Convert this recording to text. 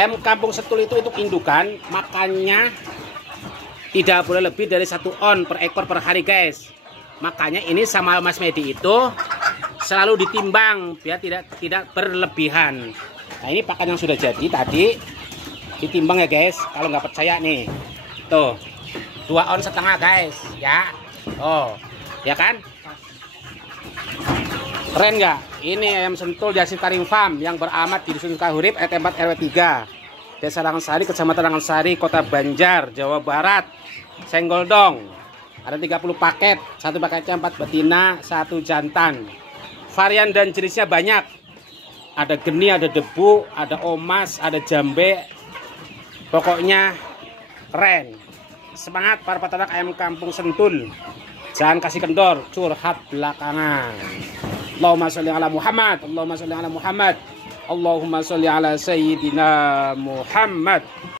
Ayam kampung Sentul itu untuk indukan, makannya tidak boleh lebih dari 1 on per ekor per hari, guys. Makanya ini sama Mas Medi itu selalu ditimbang biar tidak berlebihan. Nah, ini pakan yang sudah jadi tadi ditimbang ya, guys. Kalau nggak percaya nih, tuh 2,5 on, guys, ya. Oh, ya kan? Keren nggak? Ini ayam Sentul Jasir Karim Farm yang beramat di Dusun Kahurip, RT 4 RW 3, Desa Rangansari, Kecamatan Rangansari, Kota Banjar, Jawa Barat. Senggol dong. Ada 30 paket, 1 paketnya 4 betina, 1 jantan. Varian dan jenisnya banyak. Ada geni, ada debu, ada omas, ada jambe. Pokoknya keren. Semangat para peternak ayam kampung Sentul. Jangan kasih kendor, curhat belakangan. Allahumma sholli ala Muhammad, Allahumma sholli ala Muhammad, Allahumma sholli ala Sayyidina Muhammad.